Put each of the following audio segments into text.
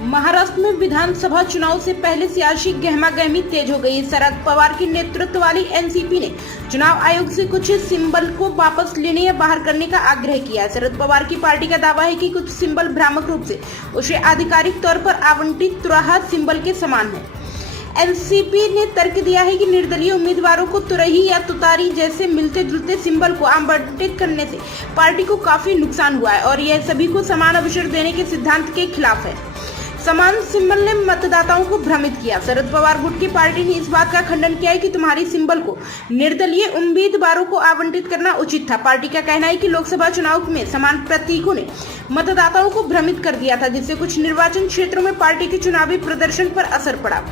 महाराष्ट्र में विधानसभा चुनाव से पहले सियासी गहमागहमी तेज हो गई। शरद पवार की नेतृत्व वाली एनसीपी ने चुनाव आयोग से कुछ सिंबल को वापस लेने या बाहर करने का आग्रह किया। शरद पवार की पार्टी का दावा है कि कुछ सिंबल भ्रामक रूप से उसे आधिकारिक तौर पर आवंटित तुराहा सिंबल के समान है। एनसीपी ने तर्क दिया है कि निर्दलीय उम्मीदवारों को तुरही या तुतारी जैसे मिलते जुलते सिंबल को आवंटित करने से पार्टी को काफी नुकसान हुआ है और यह सभी को समान अवसर देने के सिद्धांत के खिलाफ है। समान सिंबल ने मतदाताओं को भ्रमित किया। शरद पवार गुट की पार्टी ने इस बात का खंडन किया है कि तुम्हारी सिंबल को निर्दलीय उम्मीदवारों को आवंटित करना उचित था। पार्टी का कहना है कि लोकसभा चुनाव में समान प्रतीकों ने मतदाताओं को भ्रमित कर दिया था, जिससे कुछ निर्वाचन क्षेत्रों में पार्टी के चुनावी प्रदर्शन पर असर पड़ा।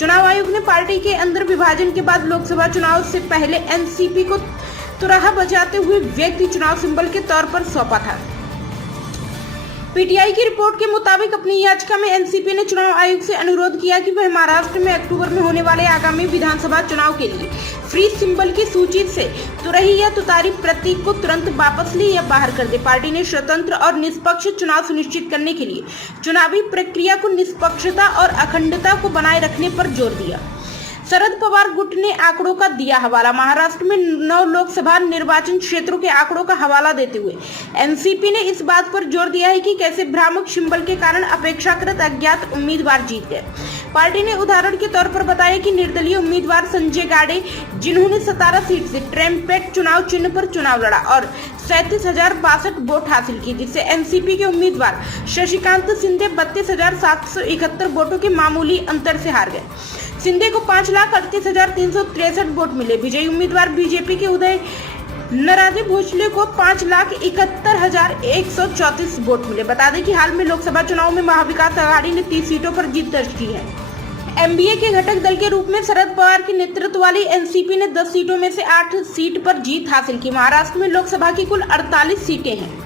चुनाव आयोग ने पार्टी के अंदर विभाजन के बाद लोकसभा चुनाव से पहले एनसीपी को तुराहा बजाते हुए व्यक्ति चुनाव सिंबल के तौर पर सौंपा था। पीटीआई की रिपोर्ट के मुताबिक अपनी याचिका में एनसीपी ने चुनाव आयोग से अनुरोध किया कि वह महाराष्ट्र में अक्टूबर में होने वाले आगामी विधानसभा चुनाव के लिए फ्री सिंबल की सूची से तुरही या तुतारी प्रतीक को तुरंत वापस ले या बाहर कर दे। पार्टी ने स्वतंत्र और निष्पक्ष चुनाव सुनिश्चित करने के लिए चुनावी प्रक्रिया को निष्पक्षता और अखंडता को बनाए रखने पर जोर दिया। शरद पवार गुट ने आंकड़ों का दिया हवाला। महाराष्ट्र में 9 लोकसभा निर्वाचन क्षेत्रों के आंकड़ों का हवाला देते हुए एनसीपी ने इस बात पर जोर दिया है कि कैसे भ्रामक सिंबल के कारण अपेक्षाकृत अज्ञात उम्मीदवार जीत गए। पार्टी ने उदाहरण के तौर पर बताया कि निर्दलीय उम्मीदवार संजय गाड़े, जिन्होंने 17 सीट से ट्रम्पेट चुनाव चिन्ह पर चुनाव लड़ा और 37,062 वोट हासिल की, जिससे एनसीपी के उम्मीदवार शशिकांत शिंदे 32,771 वोटों के मामूली अंतर से हार गए। शिंदे को 5,38,363 वोट मिले। विजयी उम्मीदवार बीजेपी के उदय नराजे भोसले को 5,71,134 वोट मिले। बता दें कि हाल में लोकसभा चुनाव में महाविकास आघाड़ी ने 30 सीटों पर जीत दर्ज की है। एमबीए के घटक दल के रूप में शरद पवार की नेतृत्व वाली एनसीपी ने 10 सीटों में से 8 सीट पर जीत हासिल की। महाराष्ट्र में लोकसभा की कुल 48 सीटें हैं।